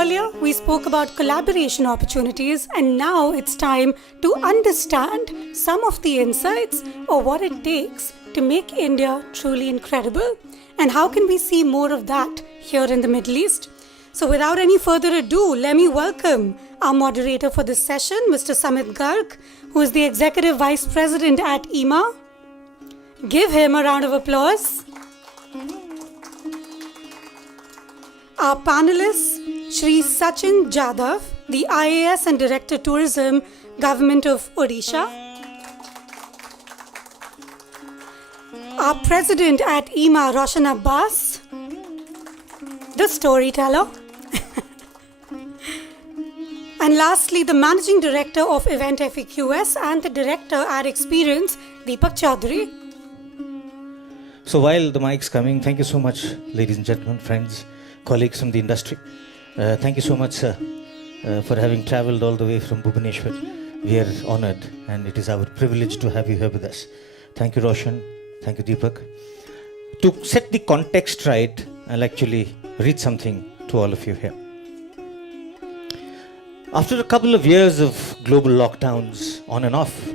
Earlier, we spoke about collaboration opportunities, and now it's time to understand some of the insights or what it takes to make India truly incredible. And how can we see more of that here in the Middle East? So without any further ado, let me welcome our moderator for this session, Mr. Samit Garg, who is the Executive Vice President at IMA. Give him a round of applause. Our panelists, Shri Sachin Jadhav, the IAS and Director Tourism, Government of Odisha. Our President at IMA, Roshan Abbas, the storyteller. And lastly, the Managing Director of Event FAQs and the Director at Experience, Deepak Chaudhary. So while the mic's coming, thank you so much, ladies and gentlemen, friends, colleagues from the industry. Thank you so much, sir, for having traveled all the way from Bhubaneswar. We are honored, and it is our privilege to have you here with us. Thank you, Roshan. Thank you, Deepak. To set the context right, I'll actually read something to all of you here. After a couple of years of global lockdowns on and off,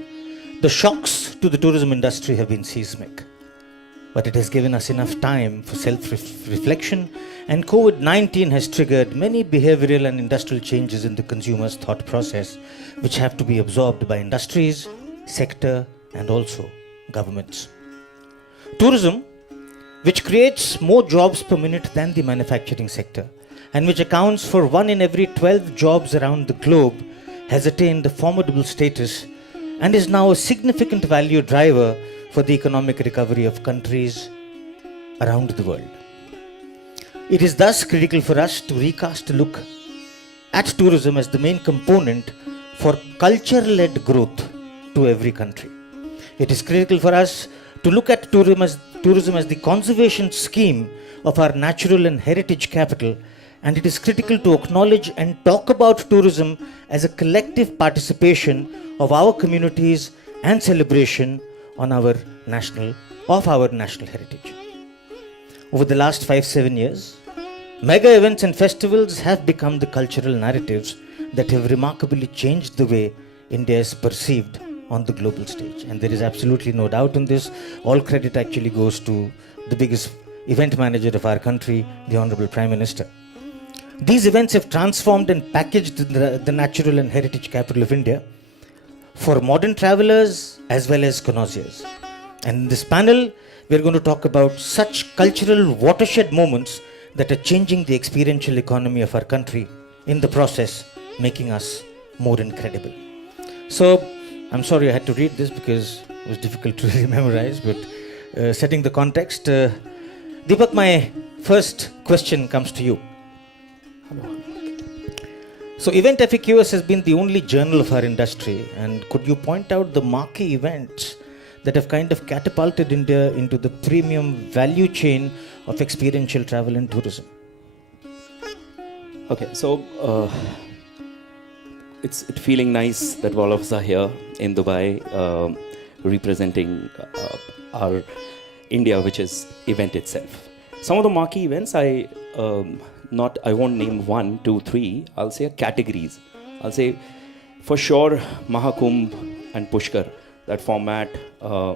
the shocks to the tourism industry have been seismic. But it has given us enough time for self-reflection, and COVID-19 has triggered many behavioral and industrial changes in the consumer's thought process, which have to be absorbed by industries, sector, and also governments. Tourism, which creates more jobs per minute than the manufacturing sector, and which accounts for 1 in every 12 jobs around the globe, has attained a formidable status and is now a significant value driver for the economic recovery of countries around the world. It is thus critical for us to recast a look at tourism as the main component for culture-led growth to every country. It is critical for us to look at tourism as the conservation scheme of our natural and heritage capital, and it is critical to acknowledge and talk about tourism as a collective participation of our communities and celebration of our national heritage. Over the last 5-7 years, mega events and festivals have become the cultural narratives that have remarkably changed the way India is perceived on the global stage. And there is absolutely no doubt in this. All credit actually goes to the biggest event manager of our country, the Honorable Prime Minister. These events have transformed and packaged the natural and heritage capital of India for modern travelers as well as connoisseurs. And in this panel, we're going to talk about such cultural watershed moments that are changing the experiential economy of our country, in the process making us more incredible. So, I'm sorry I had to read this because it was difficult to really memorize, but setting the context, Deepak, my first question comes to you. So Event FAQs has been the only journal of our industry, and could you point out the marquee events that have kind of catapulted India into the premium value chain of experiential travel and tourism? Okay, so it's feeling nice that all of us are here in Dubai representing our India, which is event itself. Some of the marquee events I won't name 1, 2, 3. I'll say categories. I'll say for sure Mahakumbh and Pushkar, that format,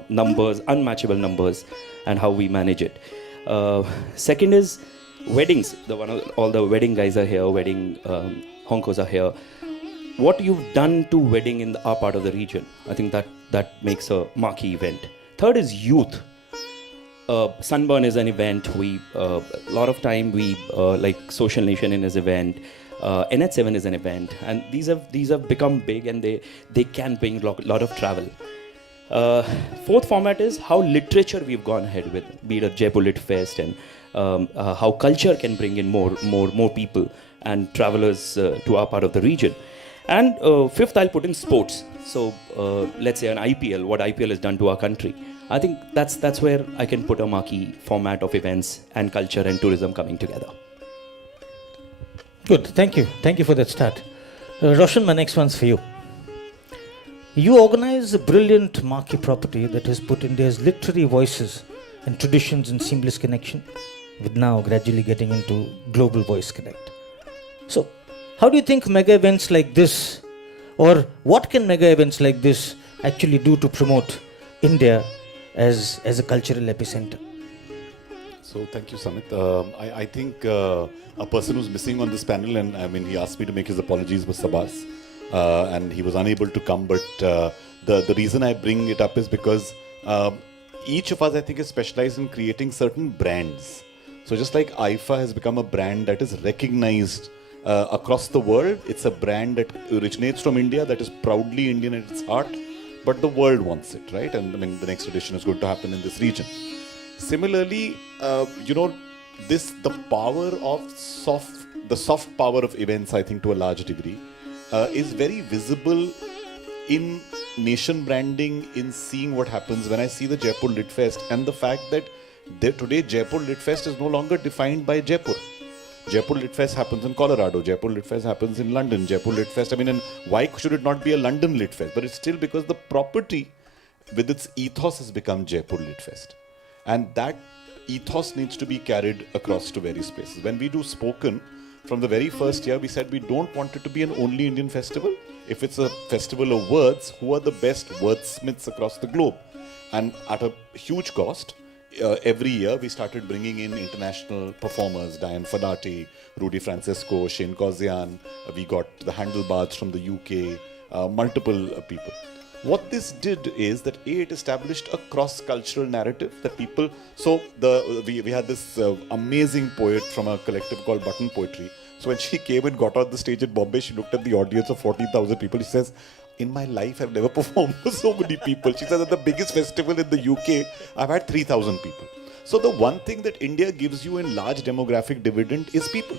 numbers, unmatchable numbers, and how we manage it. Second is weddings. All the wedding guys are here, wedding honkos are here. What you've done to wedding in our part of the region, I think that makes a marquee event. Third is youth. Sunburn is an event. A lot of time like Social Nation in his event. NH7 is an event, and these have become big, and they can bring a lot of travel. Fourth format is how literature we've gone ahead with, be it a Jaipur Lit Fest, and how culture can bring in more people and travelers to our part of the region. And fifth, I'll put in sports. So let's say an IPL, what IPL has done to our country. I think that's where I can put a marquee format of events and culture and tourism coming together. Good, thank you. Thank you for that start. Roshan, my next one's for you. You organize a brilliant marquee property that has put India's literary voices and traditions in seamless connection, with now gradually getting into global voice connect. So, How do you think mega events like this, or what can mega events like this actually do to promote India as a cultural epicenter? So thank you, Samit. I think a person who's missing on this panel, and I mean, he asked me to make his apologies, was Sabas, and he was unable to come. But the reason I bring it up is because each of us, I think, is specialized in creating certain brands. So just like IFA has become a brand that is recognized across the world, it's a brand that originates from India, that is proudly Indian at its heart, but the world wants it, right? And I mean, the next edition is going to happen in this region. Similarly, the power of the soft power of events, I think, to a large degree, is very visible in nation branding, in seeing what happens when I see the Jaipur Lit Fest, and the fact that today Jaipur Lit Fest is no longer defined by Jaipur. Jaipur Lit Fest happens in Colorado, Jaipur Lit Fest happens in London, Jaipur Lit Fest, I mean, and why should it not be a London Lit Fest? But it's still because the property with its ethos has become Jaipur Lit Fest. And that ethos needs to be carried across to various places. When we do Spoken, from the very first year, we said we don't want it to be an only Indian festival. If it's a festival of words, who are the best wordsmiths across the globe? And at a huge cost, every year we started bringing in international performers, Diane Fadati, Rudy Francesco, Shane Kozian. We got the Handlebars from the UK, multiple people. What this did is that it established a cross-cultural narrative that people. So we had this amazing poet from a collective called Button Poetry. So when she came and got on the stage in Bombay, she looked at the audience of 40,000 people. She says, "In my life, I've never performed for so many people." She said, "At the biggest festival in the UK, I've had 3,000 people." So the one thing that India gives you in large demographic dividend is people.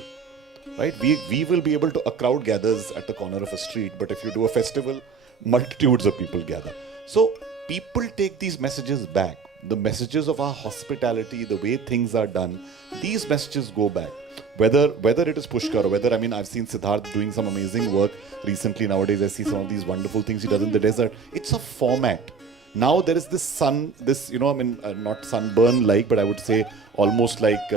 Right? We will be able to. A crowd gathers at the corner of a street, but if you do a festival, multitudes of people gather. So people take these messages back. The messages of our hospitality, the way things are done, these messages go back. Whether it is Pushkar or whether, I mean, I've seen Siddharth doing some amazing work recently. Nowadays, I see some of these wonderful things he does in the desert. It's a format. Now there is this not sunburn like, but I would say almost like,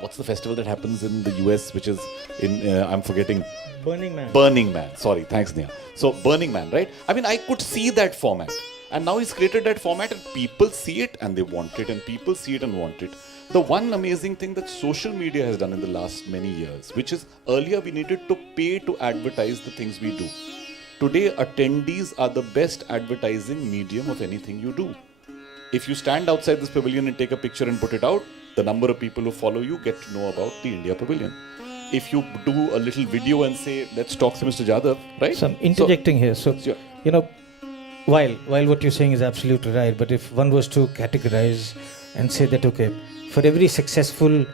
what's the festival that happens in the US, which is in, I'm forgetting. Burning Man. Burning Man. Sorry, thanks, Nia. So, Burning Man, right? I mean, I could see that format. And now he's created that format and people see it and they want it, and people see it and want it. The one amazing thing that social media has done in the last many years, which is earlier we needed to pay to advertise the things we do. Today, attendees are the best advertising medium of anything you do. If you stand outside this pavilion and take a picture and put it out, the number of people who follow you get to know about the India Pavilion. If you do a little video and say, let's talk to Mr. Jadhav, right? So I'm interjecting here. So, you know, while what you're saying is absolutely right, but if one was to categorize and say that, okay, for every successful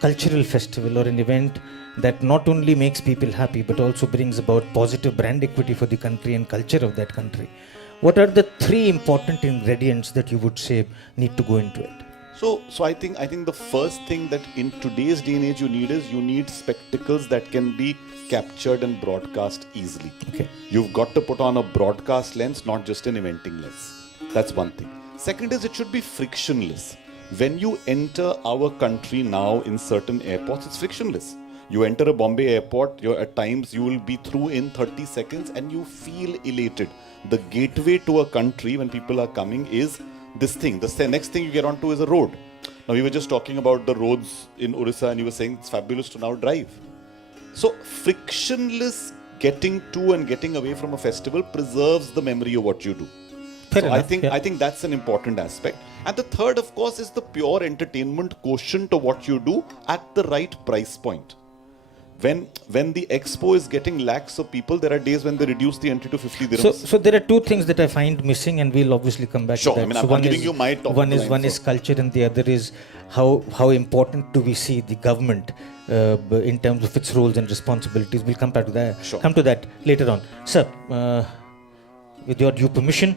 cultural festival or an event that not only makes people happy, but also brings about positive brand equity for the country and culture of that country, what are the three important ingredients that you would say need to go into it? So I think the first thing that in today's day and age you need spectacles that can be captured and broadcast easily. Okay. You've got to put on a broadcast lens, not just an eventing lens. That's one thing. Second is it should be frictionless. When you enter our country now in certain airports, it's frictionless. You enter a Bombay airport, at times you will be through in 30 seconds and you feel elated. The gateway to a country when people are coming is this thing. The next thing you get onto is a road. Now we were just talking about the roads in Orissa and you were saying it's fabulous to now drive. So frictionless getting to and getting away from a festival preserves the memory of what you do. Fair so enough, I think that's an important aspect. And the third, of course, is the pure entertainment quotient of what you do at the right price point. When the expo is getting lakhs of people, there are days when they reduce the entry to 50 dirhams. So there are two things that I find missing, and we'll obviously come back Sure, to that. I mean, so I'm giving you my top one is line, one is culture, and the other is how important do we see the government in terms of its roles and responsibilities. We'll come back to that. Sure. Come to that later on, sir. With your due permission.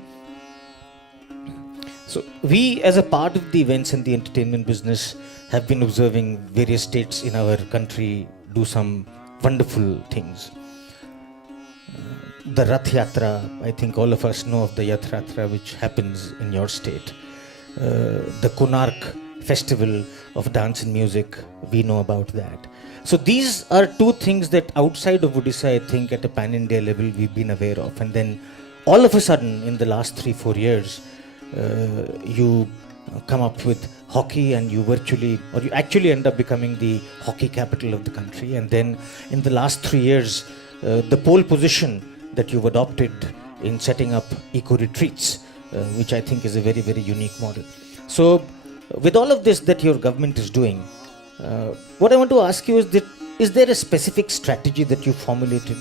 So we, as a part of the events and the entertainment business, have been observing various states in our country do some wonderful things. The Rath Yatra, I think all of us know of the Rath Yatra which happens in your state. The Konark festival of dance and music. We know about that. So these are two things that outside of Odisha, I think at a pan-India level, we've been aware of. And then all of a sudden, in the last 3-4 years, you come up with hockey, and you actually end up becoming the hockey capital of the country. And then in the last 3 years, the pole position that you've adopted in setting up eco retreats, which I think is a very, very unique model. So with all of this that your government is doing, what I want to ask you is that, is there a specific strategy that you formulated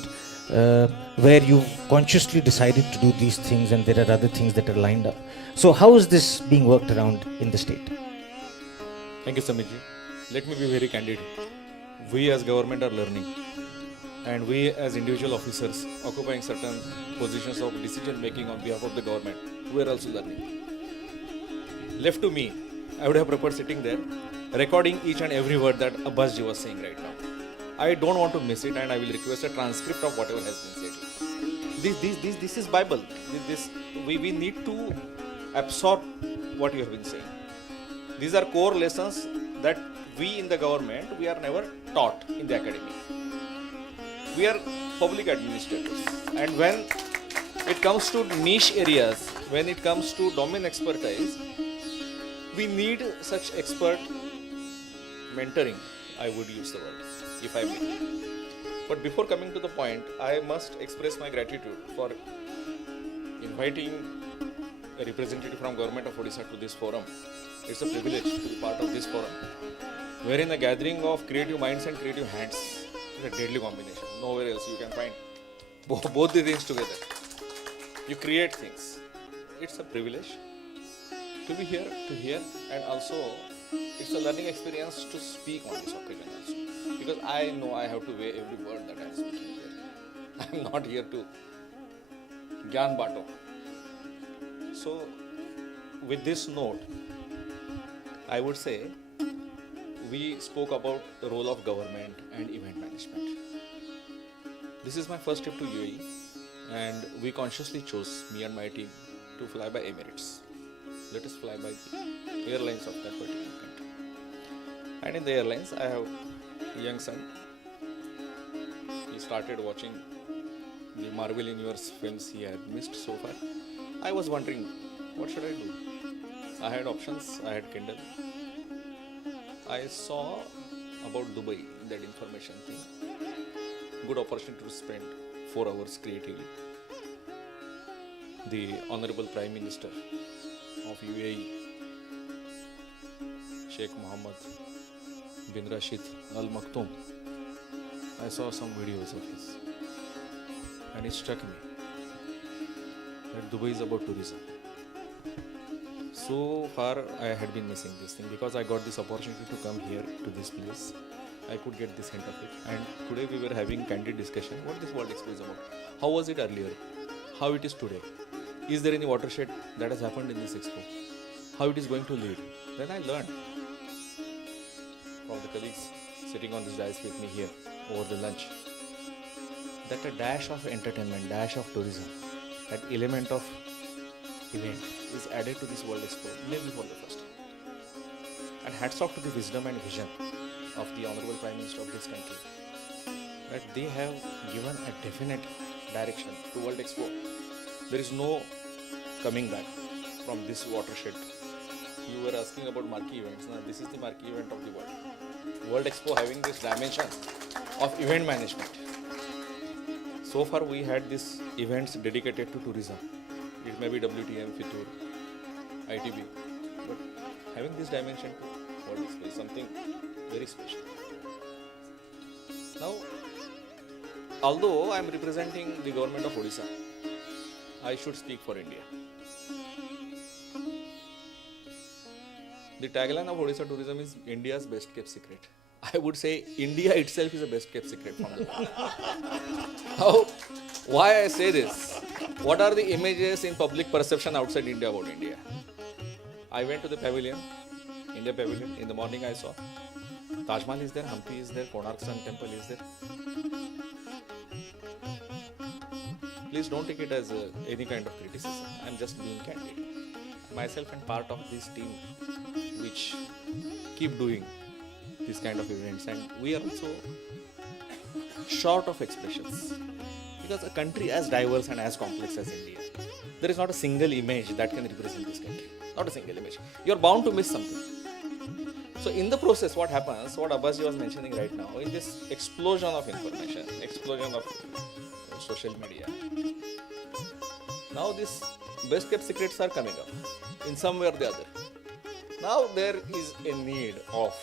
where you consciously decided to do these things, and there are other things that are lined up? So how is this being worked around in the state? Thank you, Samitji. Let me be very candid. We as government are learning, and we as individual officers occupying certain positions of decision making on behalf of the government, we are also learning. Left to me, I would have preferred sitting there, recording each and every word that Abbasji was saying right now. I don't want to miss it, and I will request a transcript of whatever has been said. This is Bible. We need to absorb what you have been saying. These are core lessons that we in the government, we are never taught in the academy. We are public administrators, and when it comes to niche areas, when it comes to domain expertise, we need such expert mentoring, I would use the word, if I may. But before coming to the point, I must express my gratitude for inviting a representative from Government of Odisha to this forum. It's a privilege to be part of this forum, wherein a gathering of creative minds and creative hands is a deadly combination. Nowhere else you can find both the things together. You create things. It's a privilege to be here, to hear, and also it's a learning experience to speak on this occasion also. Because I know I have to weigh every word that I am speaking here. I am not here to Gyan Bato. So, with this note, I would say we spoke about the role of government and event management. This is my first trip to UAE, and we consciously chose, me and my team, to fly by Emirates. Let us fly by the airlines of that particular country. And in the airlines, I have a young son. He started watching the Marvel Universe films he had missed so far. I was wondering, what should I do? I had options, I had Kindle. I saw about Dubai in that information thing. Good opportunity to spend 4 hours creatively. The Honorable Prime Minister of UAE, Sheikh Mohammed bin Rashid Al Maktoum, I saw some videos of his, and it struck me that Dubai is about tourism. So far I had been missing this thing, because I got this opportunity to come here to this place. I could get this hint of it, and today we were having candid discussion what this World Expo is about. How was it earlier? How it is today? Is there any watershed that has happened in this expo? How it is going to lead? Then I learned from the colleagues sitting on this dais with me here over the lunch that a dash of entertainment, dash of tourism, that element of event is added to this World Expo, maybe for the first time. And hats off to the wisdom and vision of the Honorable Prime Minister of this country, that they have given a definite direction to World Expo. There is no coming back from this watershed. You were asking about marquee events. Now, this is the marquee event of the world. World Expo having this dimension of event management. So far we had these events dedicated to tourism. It may be WTM, Fitur, ITB. But having this dimension to World Expo is something very special. Now, although I am representing the government of Odisha, I should speak for India. The tagline of Odisha tourism is India's best kept secret. I would say India itself is a best kept secret for me. How? Why I say this? What are the images in public perception outside India about India? I went to the pavilion, India Pavilion. In the morning I saw Taj Mahal is there, Hampi is there, Konark Sun Temple is there. Please don't take it as any kind of criticism. I'm just being candid. Myself and part of this team which keep doing these kind of events, and we are also short of expressions, because a country as diverse and as complex as India, there is not a single image that can represent this country. Not a single image. You are bound to miss something. So in the process, what happens, what Abbasji was mentioning right now, in this explosion of information, explosion of social media, now these best kept secrets are coming up in some way or the other. Now there is a need of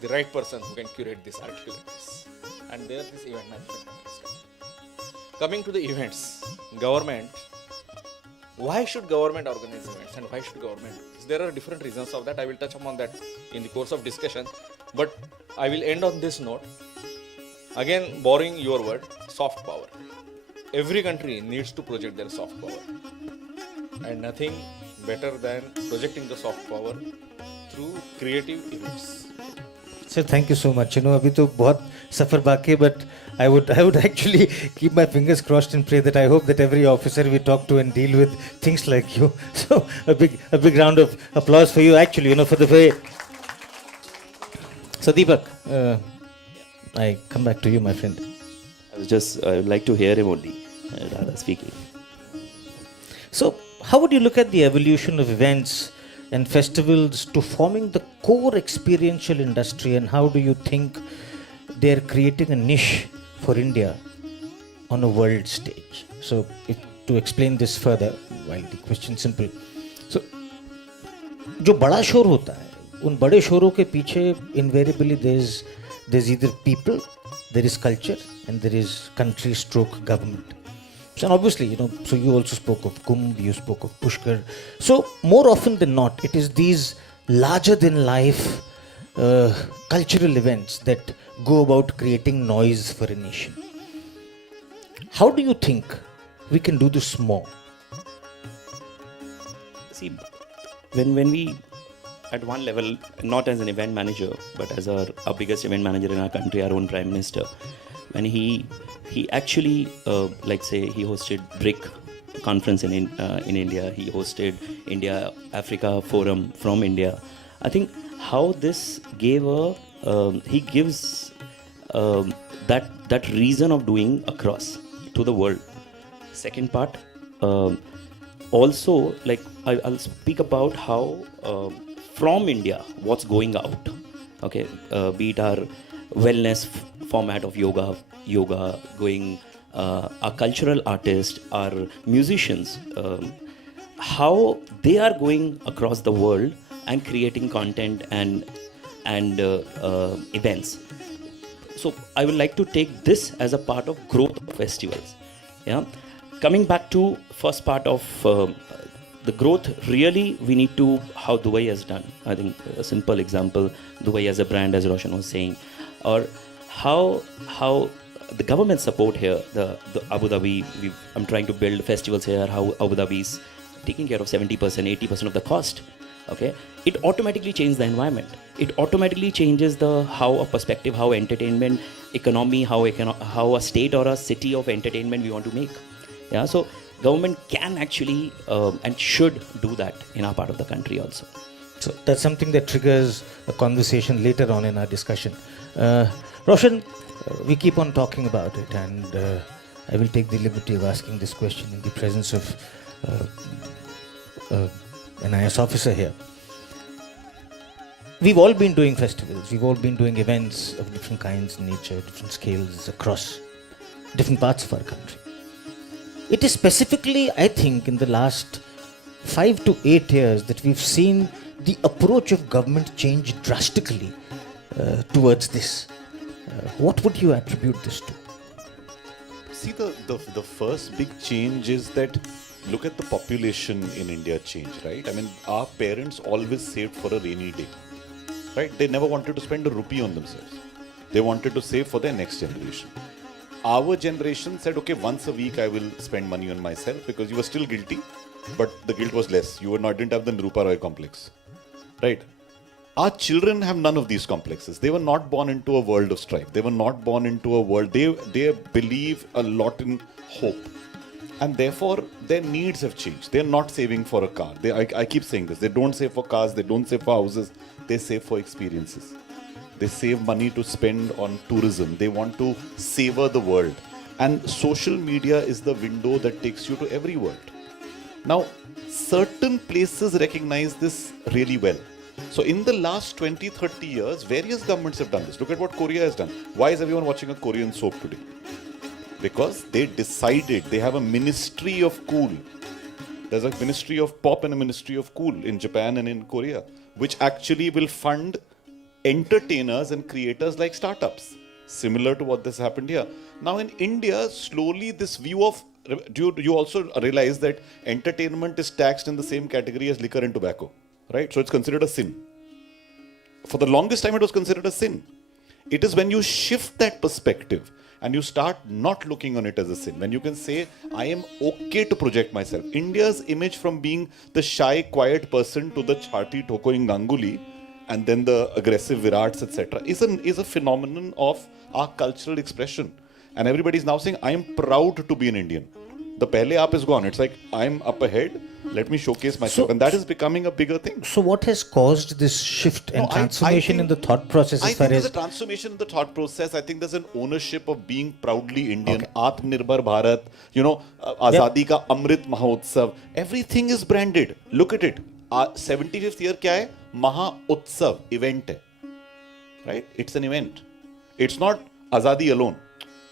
the right person who can curate this, articulate this, and there this event management is coming. Coming to the events, government. Why should government organize events, and why should government? There are different reasons of that. I will touch upon that in the course of discussion. But I will end on this note. Again, borrowing your word, soft power. Every country needs to project their soft power, and nothing better than projecting the soft power through creative events. Sir, thank you so much. You know, अभी तो बहुत सफर बाकी है, but I would actually keep my fingers crossed and pray that I hope that every officer we talk to and deal with thinks like you. So a big round of applause for you. Actually, you know, for the way. So Deepak, I come back to you, my friend. I would like to hear him only, rather speaking. So how would you look at the evolution of events and festivals to forming the core experiential industry, and how do you think they're creating a niche for India on a world stage? So to explain this further, while the question simple, so जो बड़ा शोर होता है, उन बड़े शोरों के पीछे invariably there's either people, there is culture, and there is country stroke government. So obviously, you know, so you also spoke of Kumbh, you spoke of Pushkar. So more often than not, it is these larger than life cultural events that go about creating noise for a nation. How do you think we can do this more? See, when we, at one level, not as an event manager, but as our biggest event manager in our country, our own Prime Minister, when he actually, like say, he hosted BRIC conference in India, he hosted India Africa Forum from India. I think how this gave he gives that reason of doing across to the world. Second part, also, like I'll speak about how from India what's going out, okay, be it our wellness format of yoga going, our cultural artists, our musicians, how they are going across the world and creating content and events. So I would like to take this as a part of growth of festivals. Yeah, coming back to first part of the growth, really we need to, how Dubai has done. I think a simple example, Dubai as a brand, as Roshan was saying, or how the government support here, the Abu Dhabi, I'm trying to build festivals here, how Abu Dhabi is taking care of 70%, 80% of the cost. Okay, it automatically changes the environment. It automatically changes how a perspective, how entertainment, economy, how a state or a city of entertainment we want to make. Yeah, so government can actually and should do that in our part of the country also. So that's something that triggers a conversation later on in our discussion. Roshan, we keep on talking about it, and I will take the liberty of asking this question in the presence of an IS officer here. We've all been doing festivals, we've all been doing events of different kinds, nature, different scales across different parts of our country. It is specifically, I think, in the last 5 to 8 years that we've seen the approach of government change drastically towards this. What would you attribute this to? See, the first big change is that look at the population in India change, right? I mean, our parents always saved for a rainy day, right? They never wanted to spend a rupee on themselves. They wanted to save for their next generation. Our generation said, okay, once a week I will spend money on myself, because you were still guilty, but the guilt was less. You didn't have the Nirupa Roy complex, right? Our children have none of these complexes. They were not born into a world of strife. They were not born into a world. They believe a lot in hope. And therefore, their needs have changed. They're not saving for a car. I keep saying this. They don't save for cars, they don't save for houses, they save for experiences. They save money to spend on tourism. They want to savor the world. And social media is the window that takes you to every world. Now, certain places recognize this really well. So in the last 20, 30 years, various governments have done this. Look at what Korea has done. Why is everyone watching a Korean soap today? Because they decided, they have a ministry of cool. There's a ministry of pop and a ministry of cool in Japan and in Korea, which actually will fund entertainers and creators like startups, similar to what this happened here. Now in India, slowly this view of, do you also realize that entertainment is taxed in the same category as liquor and tobacco, right? So it's considered a sin. For the longest time, it was considered a sin. It is when you shift that perspective and you start not looking on it as a sin, when you can say, I am okay to project myself. India's image from being the shy, quiet person to the hearty Tokoing Ganguly and then the aggressive Virats, etc., is a phenomenon of our cultural expression. And everybody is now saying, I am proud to be an Indian. The pehle aap is gone. It's like, I'm up ahead, let me showcase myself. And that is becoming a bigger thing. So what has caused this shift and transformation in the thought process? I think there's a transformation in the thought process. I think there's an ownership of being proudly Indian. Okay. Atmanirbhar Bharat, Azadi ka Amrit Mahotsav. Everything is branded. Look at it. 75th year kya hai? Maha Utsav event hai. Right? It's an event. It's not Azadi alone.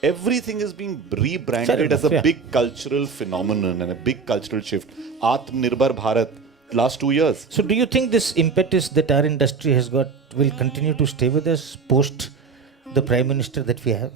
Everything is being rebranded as a big cultural phenomenon and a big cultural shift. Atmanirbhar Bharat, last 2 years. So do you think this impetus that our industry has got will continue to stay with us post the Prime Minister that we have?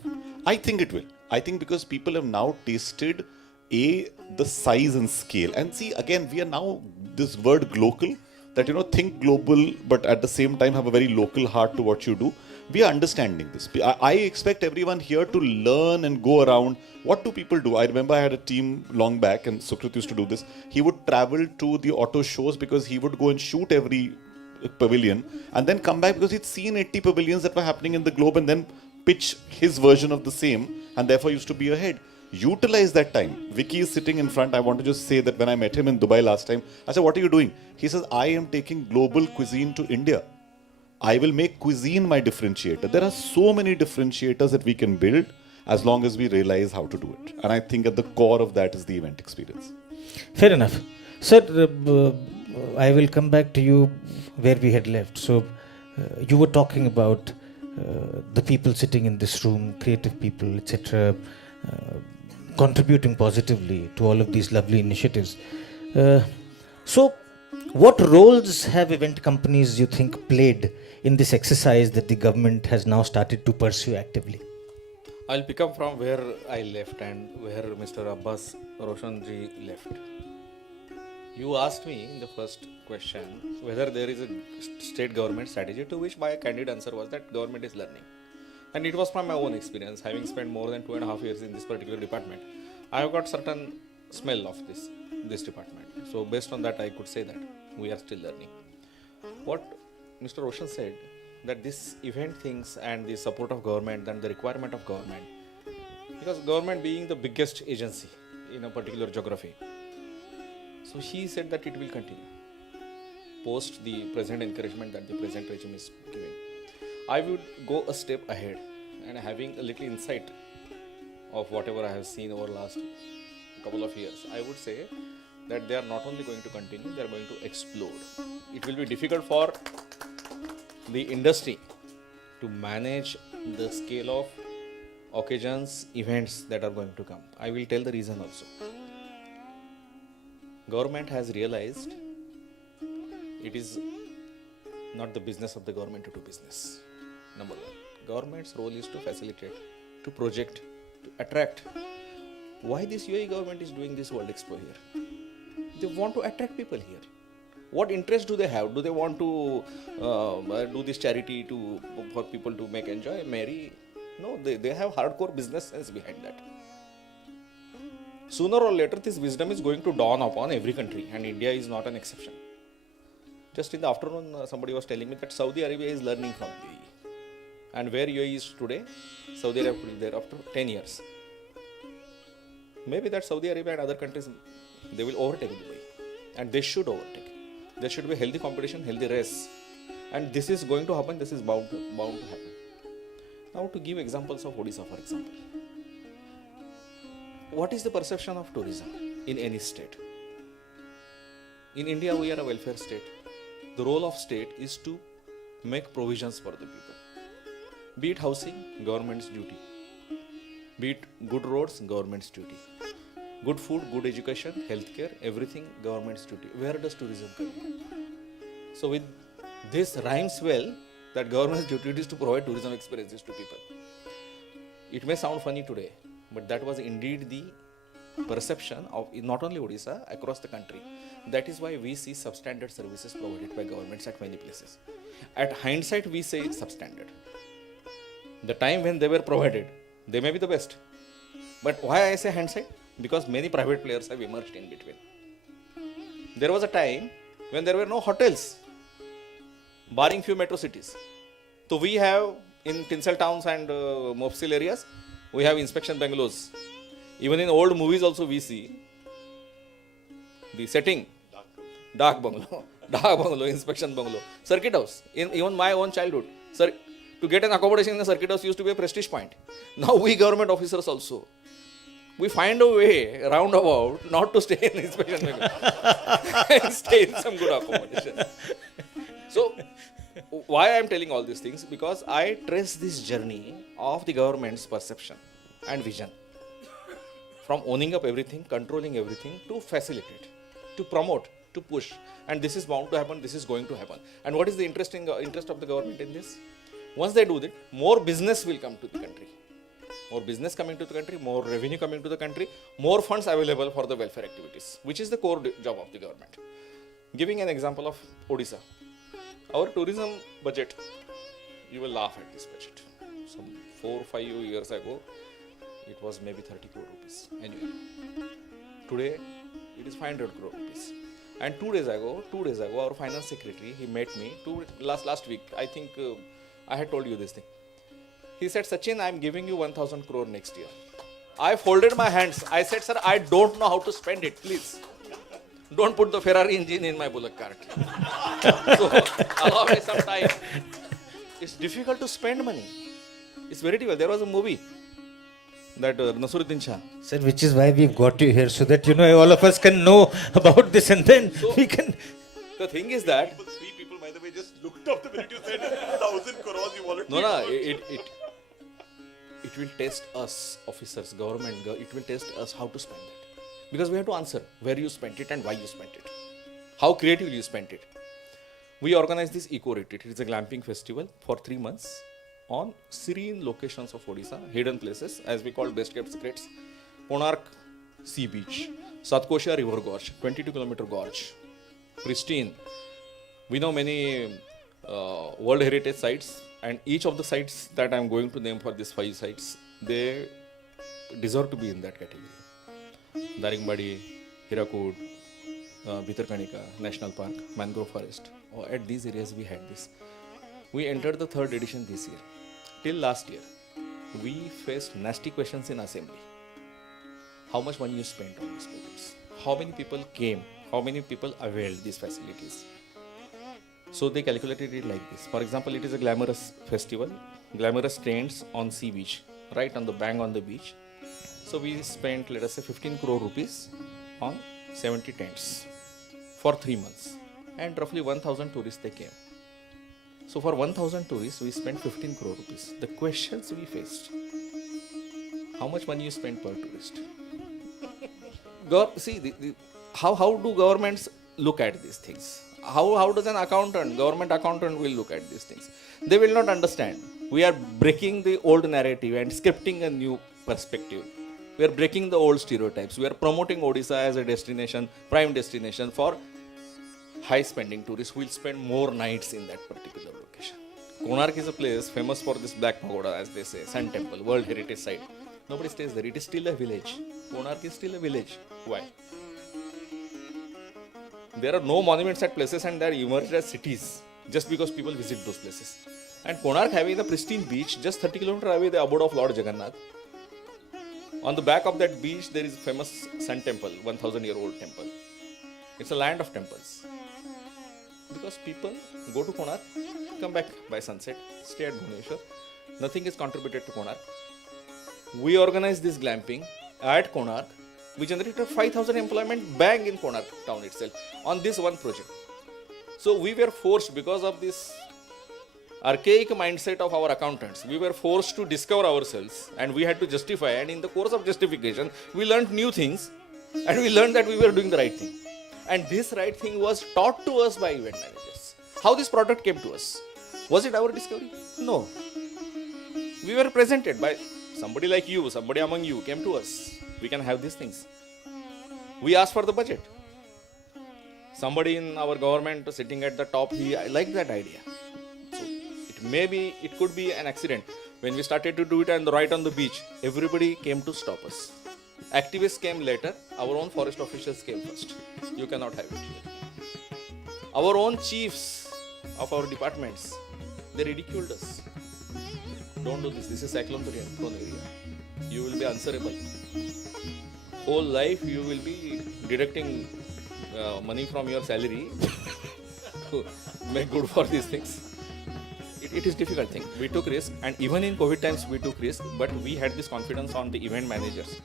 I think it will. I think because people have now tasted the size and scale. And see, again, we are now, this word global, that, think global, but at the same time have a very local heart to what you do. We are understanding this. I expect everyone here to learn and go around. What do people do? I remember I had a team long back, and Sukrit used to do this. He would travel to the auto shows because he would go and shoot every pavilion and then come back because he'd seen 80 pavilions that were happening in the globe and then pitch his version of the same, and therefore used to be ahead. Utilize that time. Vicky is sitting in front. I want to just say that when I met him in Dubai last time, I said, what are you doing? He says, I am taking global cuisine to India. I will make cuisine my differentiator. There are so many differentiators that we can build as long as we realize how to do it. And I think at the core of that is the event experience. Fair enough. Sir, I will come back to you where we had left. So you were talking about the people sitting in this room, creative people, etc., contributing positively to all of these lovely initiatives. So what roles have event companies, you think, played in this exercise that the government has now started to pursue actively? I'll pick up from where I left and where Mr. Abbas Roshanji left. You asked me in the first question whether there is a state government strategy, to which my candid answer was that government is learning. And it was from my own experience, having spent more than 2.5 years in this particular department. I have got certain smell of this department. So based on that, I could say that we are still learning. What Mr. Roshan said, that this event things and the support of government and the requirement of government, because government being the biggest agency in a particular geography, so he said that it will continue post the present encouragement that the present regime is giving. I would go a step ahead and having a little insight of whatever I have seen over the last couple of years, I would say that they are not only going to continue, they are going to explode. It will be difficult for the industry to manage the scale of occasions, events that are going to come. I will tell the reason also. Government has realized it is not the business of the government to do business. Number one, government's role is to facilitate, to project, to attract. Why this UAE government is doing this World Expo here? They want to attract people here. What interest do they have? Do they want to do this charity for people to make enjoy, marry? No, they have hardcore business sense behind that. Sooner or later, this wisdom is going to dawn upon every country, and India is not an exception. Just in the afternoon, somebody was telling me that Saudi Arabia is learning from UAE. And where UAE is today, Saudi Arabia is there after 10 years. maybe that Saudi Arabia and other countries, they will overtake Dubai. And they should overtake. There should be healthy competition, healthy race. And this is going to happen, this is bound to happen. Now to give examples of Odisha, for example. What is the perception of tourism in any state? In India, we are a welfare state. The role of state is to make provisions for the people. Be it housing, government's duty. Be it good roads, government's duty. Good food, good education, healthcare, everything government's duty. Where does tourism come in? So with this rhymes well that government's duty is to provide tourism experiences to people. It may sound funny today, but that was indeed the perception of not only Odisha, across the country. That is why we see substandard services provided by governments at many places. At hindsight, we say substandard. The time when they were provided, they may be the best. But why I say hindsight? Because many private players have emerged in between. There was a time when there were no hotels, barring few metro cities. So we have in tinsel towns and mofsil areas, we have inspection bungalows. Even in old movies also we see the setting, dark bungalow, inspection bungalow, circuit house. In even my own childhood, to get an accommodation in a circuit house used to be a prestige point. Now we government officers also, we find a way roundabout not to stay in inspection bungalow and stay in some good accommodation. So why I am telling all these things? Because I trace this journey of the government's perception and vision. From owning up everything, controlling everything, to facilitate, to promote, to push. And this is bound to happen, this is going to happen. And what is the interest of the government in this? Once they do that, more business will come to the country. More business coming to the country, more revenue coming to the country, more funds available for the welfare activities, which is the core job of the government. Giving an example of Odisha. Our tourism budget, you will laugh at this budget. Some 4 or 5 years ago, it was maybe 30 crore rupees annually. Today, it is 500 crore rupees. And 2 days ago, our finance secretary, he met me last week. I think I had told you this thing. He said, Sachin, I am giving you 1,000 crore next year. I folded my hands. I said, sir, I don't know how to spend it, please. Don't put the Ferrari engine in my bullock cart. So, allow me some time. It's difficult to spend money. It's very difficult. There was a movie that Nasuruddin Shah. Sir, which is why we've got you here, so that all of us can know about this, and then we can. The thing is that. 3 people, by the way, just looked up the minute you said 1,000 crores you volunteered. No, it will test us, officers, government, it will test us how to spend it. Because we have to answer where you spent it and why you spent it. How creatively you spent it. We organized this Eco Retreat. It is a glamping festival for 3 months on serene locations of Odisha, hidden places, as we call best kept secrets. Konark Sea Beach, Satkoshia River Gorge, 22-kilometer gorge, pristine. We know many World Heritage sites, and each of the sites that I am going to name for these 5 sites, they deserve to be in that category. Daringbadi, Hirakud, Bhitarkanika National Park, Mangrove Forest. At these areas we had this. We entered the 3rd edition this year. Till last year, we faced nasty questions in assembly. How much money you spent on these projects? How many people came? How many people availed these facilities? So they calculated it like this. For example, it is a glamorous festival, glamorous tents on sea beach, right on the bank on the beach. So we spent, let us say, 15 crore rupees on 70 tents for 3 months. And roughly 1,000 tourists they came. So for 1,000 tourists, we spent 15 crore rupees. The questions we faced: how much money you spent per tourist? How do governments look at these things? How does an accountant, government accountant will look at these things? They will not understand. We are breaking the old narrative and scripting a new perspective. We are breaking the old stereotypes. We are promoting Odisha as a destination, prime destination for high spending tourists who will spend more nights in that particular location. Konark is a place famous for this black pagoda, as they say, Sun Temple, World Heritage Site. Nobody stays there. It is still a village. Konark is still a village. Why? There are no monuments at places and they are emerged as cities just because people visit those places. And Konark having a pristine beach, just 30 kilometers away the abode of Lord Jagannath. On the back of that beach, there is famous Sun Temple, 1,000-year-old temple. It's a land of temples. Because people go to Konark, come back by sunset, stay at Bhubaneswar. Nothing is contributed to Konark. We organized this glamping at Konark. We generated 5,000 employment bang in Konark town itself on this one project. So we were forced, because of this archaic mindset of our accountants, we were forced to discover ourselves and we had to justify. And in the course of justification, we learned new things and we learned that we were doing the right thing. And this right thing was taught to us by event managers. How this product came to us? Was it our discovery? No. We were presented by somebody like you, somebody among you came to us. We can have these things. We asked for the budget. Somebody in our government sitting at the top, he liked that idea. So it could be an accident. When we started to do it and right on the beach, everybody came to stop us. Activists came later, our own forest officials came first. You cannot have it here. Our own chiefs of our departments, they ridiculed us. Don't do this, this is cyclone prone area. You will be answerable. Whole life you will be deducting money from your salary to make good for these things. It is difficult thing. We took risk, and even in COVID times we took risk, but we had this confidence on the event managers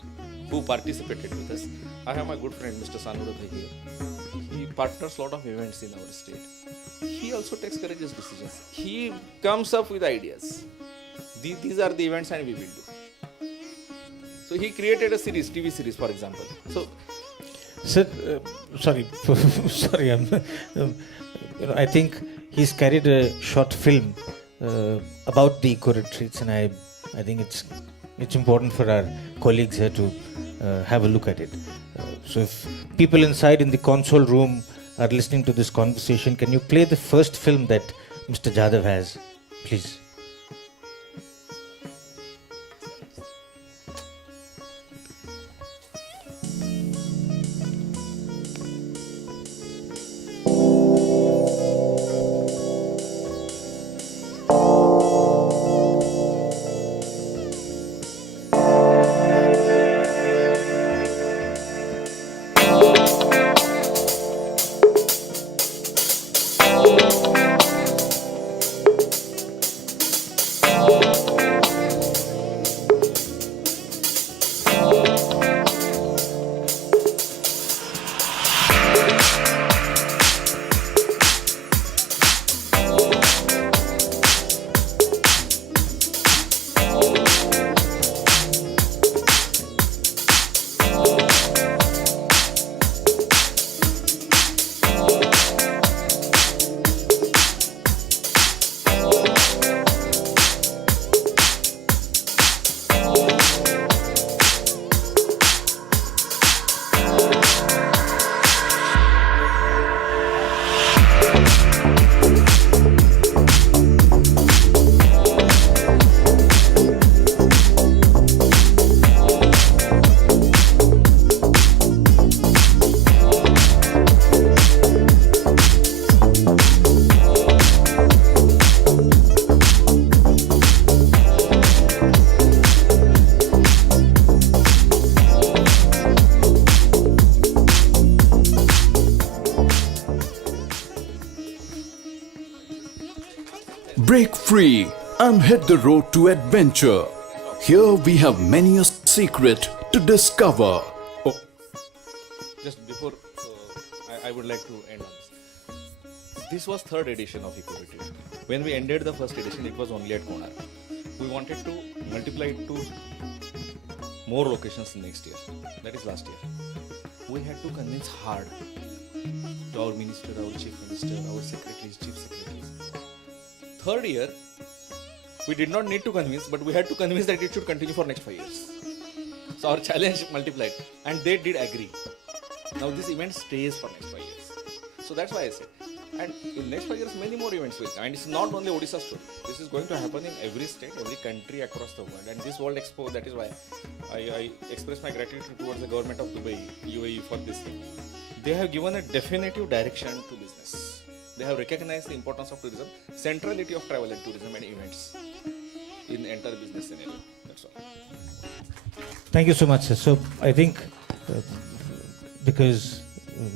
who participated with us. I have my good friend Mr. Sanurabha here. He partners a lot of events in our state. He also takes courageous decisions. He comes up with ideas. These are the events and we will do. So he created a series, TV series for example. So Sir, sorry, sorry, I think he's carried a short film about the eco retreats, and I think it's important for our colleagues here to have a look at it. So if people inside in the console room are listening to this conversation, can you play the first film that Mr. Jadhav has, please? Break free and hit the road to adventure. Here we have many a secret to discover. Oh, just before I would like to end on this. This was third edition of Eco Retreat. When we ended the first edition, it was only at Konark. We wanted to multiply it to more locations next year. That is last year. We had to convince hard to our minister, our chief minister, our secretaries, chief secretaries. Third year, we did not need to convince, but we had to convince that it should continue for next 5 years. So our challenge multiplied, and they did agree. Now this event stays for next 5 years. So that's why I said. And in next 5 years, many more events will come. And it's not only Odisha story. This is going to happen in every state, every country across the world. And this World Expo, that is why I express my gratitude towards the government of Dubai, UAE for this thing. They have given a definitive direction to business. They have recognized the importance of tourism, centrality of travel and tourism and events in the entire business scenario. That's all. Thank you so much, sir. So I think because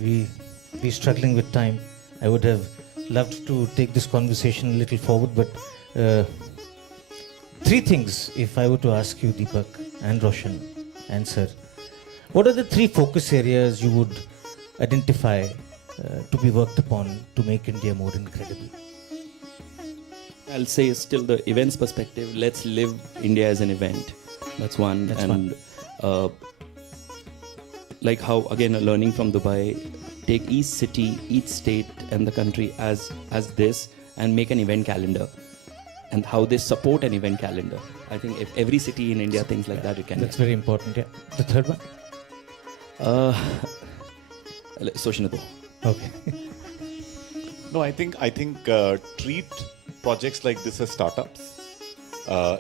we're struggling with time, I would have loved to take this conversation a little forward, but three things, if I were to ask you, Deepak and Roshan and sir, what are the three focus areas you would identify to be worked upon to make India more incredible? I'll say still the events perspective, let's live India as an event. That's one. That's and like how, again, learning from Dubai, take each city, each state and the country as this and make an event calendar. And how they support an event calendar. I think if every city in India thinks like that, it can. That's very important, yeah. The third one? Soshinato. Okay. No, I think treat projects like this as startups.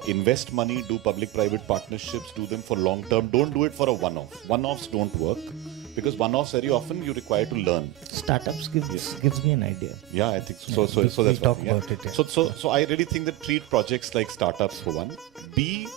Invest money, do public-private partnerships, do them for long term. Don't do it for a one-off. One-offs don't work because one-offs very often you require to learn. Startups gives me an idea. Yeah, I think so. Yeah, So we'll that's talk one thing, about it, yeah. So I really think that treat projects like startups for one. B,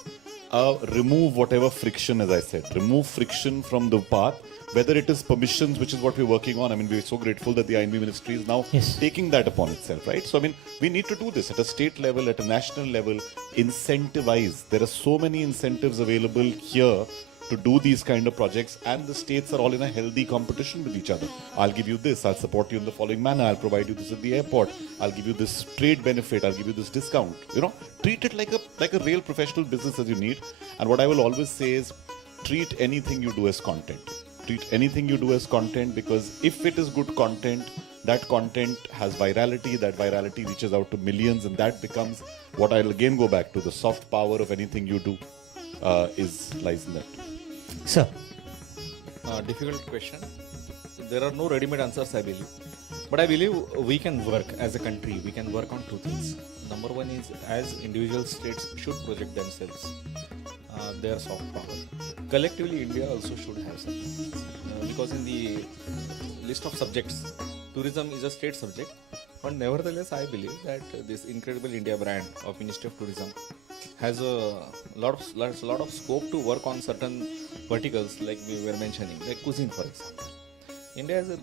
remove whatever friction, as I said. Remove friction from the path. Whether it is permissions, which is what we're working on. I mean, we're so grateful that the INB ministry is now Yes. taking that upon itself, right? So, I mean, we need to do this at a state level, at a national level, incentivize. There are so many incentives available here to do these kind of projects, and the states are all in a healthy competition with each other. I'll give you this, I'll support you in the following manner, I'll provide you this at the airport, I'll give you this trade benefit, I'll give you this discount. You know, treat it like a real professional business as you need. And what I will always say is, treat anything you do as content. Treat anything you do as content, because if it is good content, that content has virality, that virality reaches out to millions, and that becomes what I'll again go back to, the soft power of anything you do lies in that. Sir. Difficult question. There are no ready-made answers, I believe. But I believe we can work as a country. We can work on two things. Number one is, as individual states should project themselves, their soft power. Collectively, India also should have something. Because in the list of subjects, tourism is a state subject. But nevertheless, I believe that this Incredible India brand of Ministry of Tourism has a lot of scope to work on certain verticals, like we were mentioning, like cuisine, for example. India is a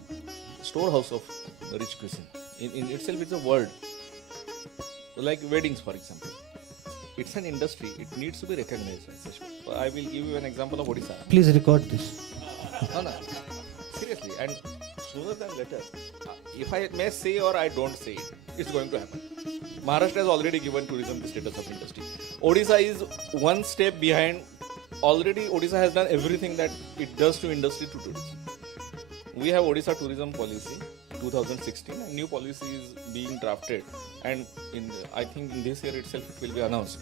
storehouse of rich cuisine. In itself, it's a world. Like weddings, for example. It's an industry. It needs to be recognized. So I will give you an example of Odisha. Please record this. No. Seriously. And sooner than later, if I may say or I don't say it, it's going to happen. Maharashtra has already given tourism the status of industry. Odisha is one step behind. Already Odisha has done everything that it does to industry to tourism. We have Odisha tourism policy 2016, and new policy is being drafted, and I think in this year itself it will be announced,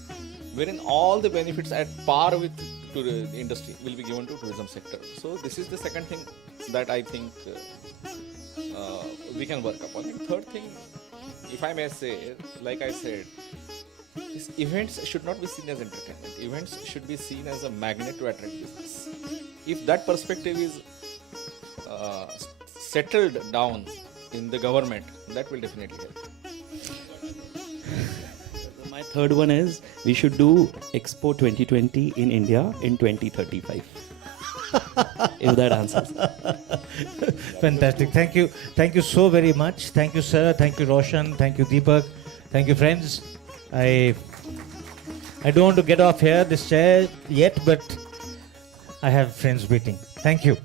wherein all the benefits at par with the industry will be given to tourism sector. So this is the second thing that I think we can work upon. And third thing, if I may say, like I said, these events should not be seen as entertainment. Events should be seen as a magnet to attract business. If that perspective is settled down in the government, that will definitely help. My third one is, we should do Expo 2020 in India in 2035. If that answers. Fantastic. Thank you. Thank you so very much. Thank you, sir. Thank you, Roshan. Thank you, Deepak. Thank you, friends. I don't want to get off here, this chair yet, but I have friends waiting. Thank you.